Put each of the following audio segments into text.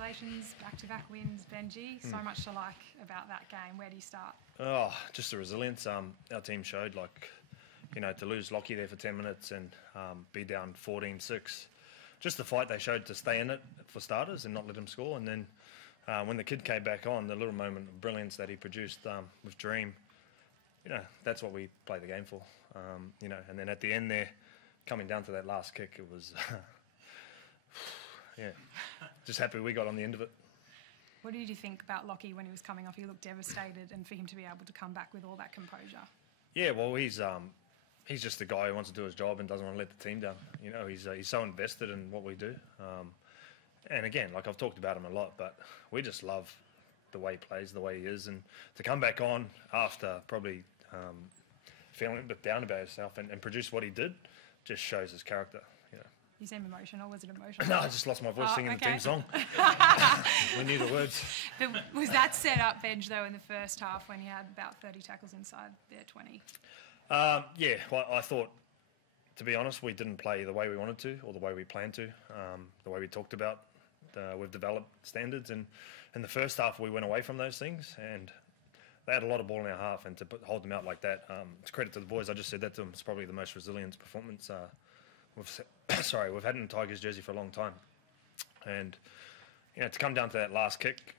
congratulations, back-to-back wins, Benji. So much to like about that game. Where do you start? Oh, just the resilience our team showed. Like, you know, to lose Lockie there for 10 minutes and be down 14-6. Just the fight they showed to stay in it for starters and not let him score. And then when the kid came back on, the little moment of brilliance that he produced with Dream, you know, that's what we play the game for. You know, and then at the end there, coming down to that last kick, it was, yeah, just happy we got on the end of it. What did you think about Lockie when he was coming off? He looked devastated, and for him to be able to come back with all that composure. Yeah, well, he's just a guy who wants to do his job and doesn't want to let the team down. You know, he's so invested in what we do. And again, like I've talked about him a lot, but we just love the way he plays, the way he is, and to come back on after probably feeling a bit down about himself and produce what he did just shows his character. You know. You seem emotional. Was it emotional? No, I just lost my voice singing the team song. We knew the words. But was that set up, Benj, though, in the first half when he had about 30 tackles inside their 20? Yeah, well, I thought, to be honest, we didn't play the way we wanted to or the way we planned to, the way we talked about. We've developed standards, and in the first half we went away from those things, and they had a lot of ball in our half, and to hold them out like that, it's credit to the boys. I just said that to them. It's probably the most resilient performance we've had in the Tigers jersey for a long time. And you know, to come down to that last kick,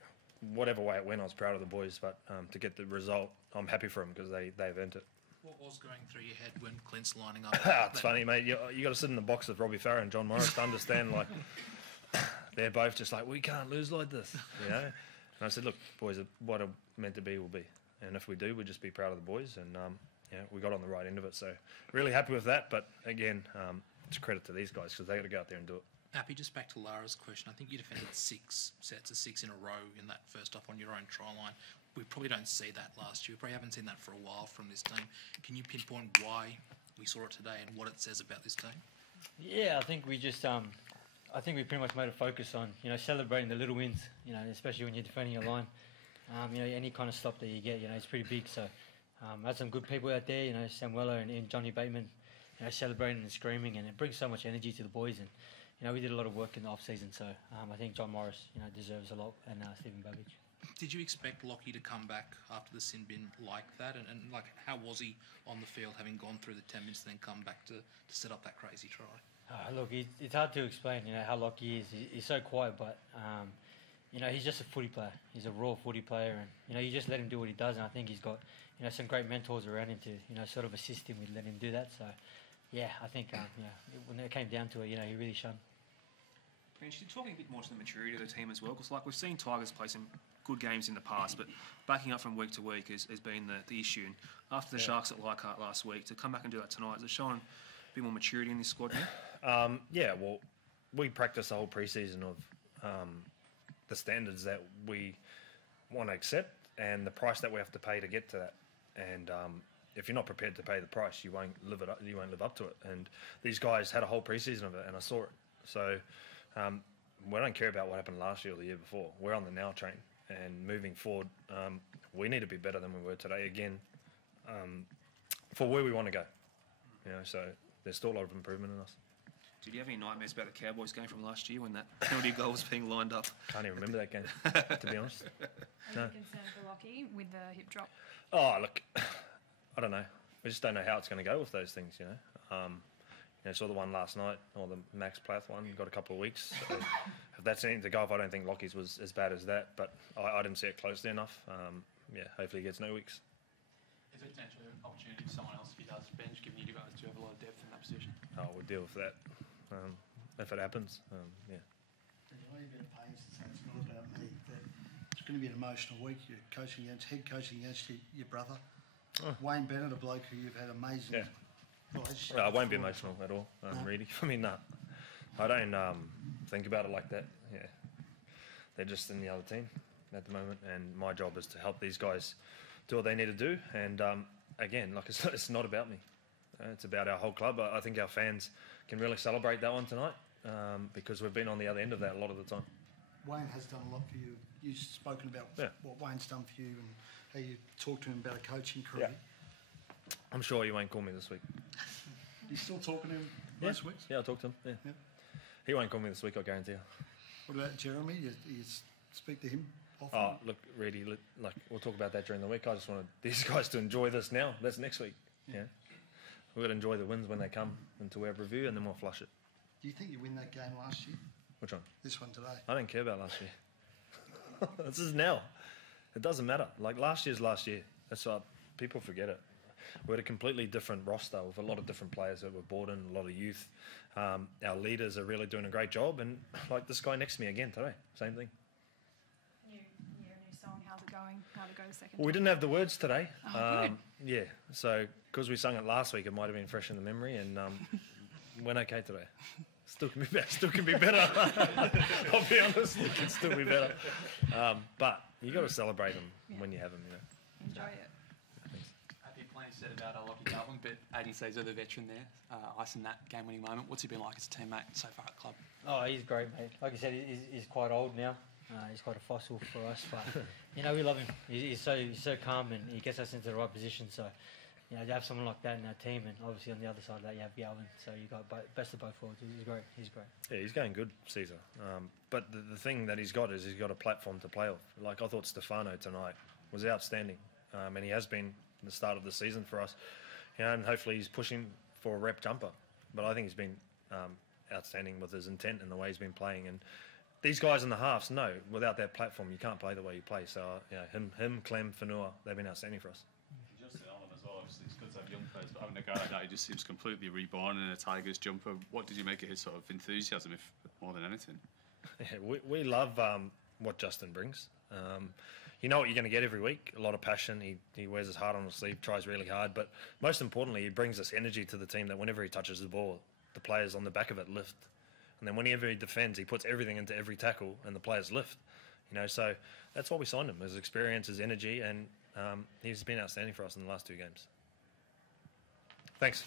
whatever way it went, I was proud of the boys. But to get the result, I'm happy for them because they've earned it. What was going through your head when Clint's lining up? It's funny, mate. You got to sit in the box with Robbie Farah and John Morris to understand, like, they're both just like, we can't lose like this, you know. And I said, look, boys, what are meant to be will be. And if we do, we'll just be proud of the boys. And, yeah, we got on the right end of it. So really happy with that. But, again, it's credit to these guys because they got to go out there and do it. Happy, just back to Lara's question. I think you defended 6 sets of 6 in a row in that first half on your own try line. We probably don't see that last year. We probably haven't seen that for a while from this team. Can you pinpoint why we saw it today and what it says about this team? Yeah, I think we just, I think we pretty much made a focus on, you know, celebrating the little wins, you know, especially when you're defending your line. You know, any kind of stop that you get, you know, it's pretty big. So, had some good people out there, you know, Samuela and Johnny Bateman, you know, celebrating and screaming, and it brings so much energy to the boys. And, you know, we did a lot of work in the off-season, so I think John Morris, you know, deserves a lot, and Stephen Babbage. Did you expect Lockie to come back after the sin bin like that? And like, how was he on the field, having gone through the 10 minutes and then come back to set up that crazy try? Look, it's hard to explain, you know, how Lockie is. He's so quiet, but, you know, he's just a footy player. He's a raw footy player, and, you know, you just let him do what he does, and I think he's got, you know, some great mentors around him to, you know, sort of assist him with letting him do that. So, yeah, I think, you know, when it came down to it, you know, he really shone. Benji, you're talking a bit more to the maturity of the team as well, because like we've seen Tigers play some good games in the past, but backing up from week to week has been the issue. And after the Sharks at Leichhardt last week, to come back and do that tonight, has it shown a bit more maturity in this squad now? Yeah, well, we practiced the whole pre-season of the standards that we want to accept and the price that we have to pay to get to that. And if you're not prepared to pay the price, you won't live up to it. And these guys had a whole pre-season of it, and I saw it. So we don't care about what happened last year or the year before. We're on the now train, and moving forward, we need to be better than we were today again for where we want to go. You know, so there's still a lot of improvement in us. Did you have any nightmares about the Cowboys game from last year when that penalty goal was being lined up? Can't even remember that game, to be honest. Are you concerned for Lockie with the hip drop? Oh, look, I don't know. We just don't know how it's going to go with those things, you know. You know, saw the one last night, or the Max Plath one, got a couple of weeks. So if that's anything to go off, I don't think Lockie's was as bad as that, but I didn't see it closely enough. Yeah, hopefully he gets no weeks. Is there potentially an opportunity for someone else if he does bench, given you guys do have a lot of depth in that position? Oh, we'll deal with that if it happens. Yeah. There's a bit of pain to say it's not about me. It's going to be an emotional week. You're head coaching against your brother. Oh. Wayne Bennett, a bloke who you've had amazing relationship. I won't be emotional at all, really. I mean, no. I don't think about it like that. Yeah. They're just in the other team at the moment, and my job is to help these guys do what they need to do. And, again, like I said, it's not about me. It's about our whole club. I think our fans can really celebrate that one tonight because we've been on the other end of that a lot of the time. Wayne has done a lot for you. You've spoken about what Wayne's done for you and how you talked to him about a coaching career. Yeah. I'm sure you won't call me this week. You still talking to him most weeks? Yeah, I'll talk to him. Yeah. He won't call me this week, I guarantee you. What about Jeremy? You speak to him often? Oh, look, really, like we'll talk about that during the week. I just wanted these guys to enjoy this now. That's next week. Yeah, we've got to enjoy the wins when they come into our review, and then we'll flush it. Do you think you win that game last year? Which one? This one today? I don't care about last year. This is now. It doesn't matter. Like last year's last year. That's why people forget it. We're at a completely different roster with a lot of different players that were brought in, a lot of youth. Our leaders are really doing a great job, and like this guy next to me again today, same thing. New song. How's it going? How to go the second Well, we time? didn't have the words today. Oh, good. Yeah, so because we sung it last week, it might have been fresh in the memory, and went okay today. Still can be better. Still can be better. I'll be honest, it can still be better. But you got to celebrate them when you have them. You know. Enjoy it. Happy plenty said about Lockie Galvin, but Aiden says they're the veteran there, icing that game-winning moment. What's he been like as a teammate so far at club? Oh, he's great, mate. Like you said, he's quite old now. He's quite a fossil for us, but you know we love him. He's so calm, and he gets us into the right position. So, you know, to have someone like that in our team, and obviously on the other side of that you have Galvin. So you got best of both worlds. He's great. He's great. Yeah, he's going good, Caesar. But the thing that he's got is he's got a platform to play off. Like I thought Stefano tonight was outstanding, and he has been at the start of the season for us. You know, and hopefully he's pushing for a rep jumper. But I think he's been outstanding with his intent and the way he's been playing. And these guys in the halves know without that platform you can't play the way you play. So him, Clem, Fanua, they've been outstanding for us. Just to element as well, obviously it's good to have young players, but having a guy like that, he just seems completely reborn in a Tigers jumper. What did you make of his sort of enthusiasm, if more than anything? Yeah, we love what Justin brings. You know what you're going to get every week. A lot of passion. He wears his heart on his sleeve, tries really hard. But most importantly, he brings this energy to the team that whenever he touches the ball, the players on the back of it lift. And then whenever he defends, he puts everything into every tackle, and the players lift. You know, so that's why we signed him. His experience, his energy, and he's been outstanding for us in the last 2 games. Thanks.